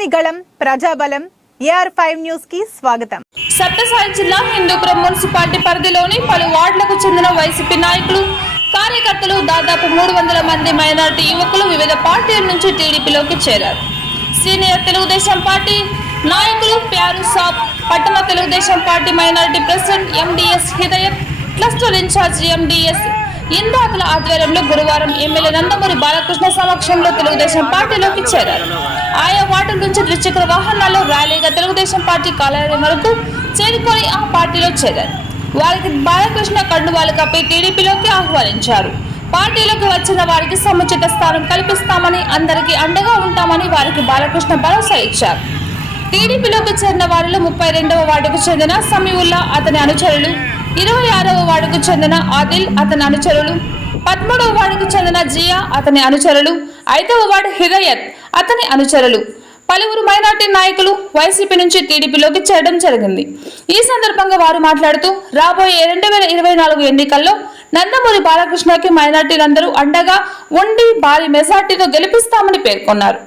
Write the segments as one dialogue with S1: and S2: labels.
S1: ప్రజానిగళం ప్రజాబలం AR five news కి స్వాగతం సత్యసాయి జిల్లా హిందూపురం మున్సిపాలిటీ పరిధిలోని పలు వార్డులకు చెందిన వైసీపీ నాయకులు కార్యకర్తలు దాదాపు మూడు వందల మంది మైనార్టీ యువకులు వివిధ పార్టీల నుంచి టీడీపీలోకి చేరారు సీనియర్ తెలుగుదేశం పార్టీ నాయకులు ప్యారు సాబ్ పట్టణ Telugu Desam party minority president MDS Hidayat cluster incharge MDS ఇందాకుల ఆధ్వర్యంలో గురువారం ఎమ్మెల్యే నందమూరి బాలకృష్ణ సమక్షంలో తెలుగుదేశం పార్టీలోకి చేరారు ఆయా వార్డుల నుంచి ద్విచక్ర వాహనాల్లో ర్యాలీగా తెలుగుదేశం పార్టీ కాలనీ వరకు చేరుకొని ఆ పార్టీలో చేరారు వారికి బాలకృష్ణ కండువాలు కప్పి టీడీపీలోకి ఆహ్వానించారు పార్టీలోకి వచ్చిన వారికి సముచిత స్థానం కల్పిస్తామని అందరికీ అండగా ఉంటామని వారికి బాలకృష్ణ భరోసా ఇచ్చారు టీడీపీలోకి చేరిన వారిలో ముప్పై రెండవ వార్డుకు చెందిన సమీవుల్లా అతని అనుచరులు ఇరవై ఆరవ వాడుకు చెందిన ఆదిల్ అతని అనుచరులు పదమూడవ వాడుకు చెందిన జియా అతని అనుచరులు ఐదవ వార్డు హిదయత్ అతని అనుచరులు పలువురు మైనార్టీ నాయకులు వైసీపీ నుంచి టీడీపీలోకి చేరడం జరిగింది ఈ సందర్భంగా వారు మాట్లాడుతూ రాబోయే రెండు వేల ఇరవై నాలుగు ఎన్నికల్లో నందమూరి బాలకృష్ణకి మైనార్టీలందరూ అండగా ఉండి భారీ మెజార్టీతో గెలిపిస్తామని పేర్కొన్నారు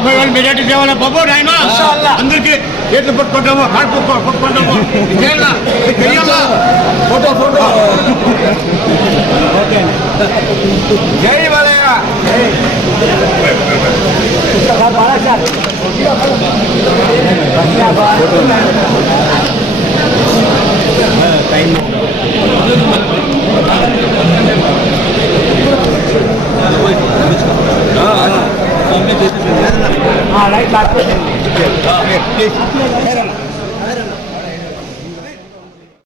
S2: యాభై వేలు మెజార్టీ తేవాలి బాబు నాయన అందరికీ ఎట్లు పట్టుకుంటాము కాడు పట్టుకుంటాము ఫోటో ఫోటో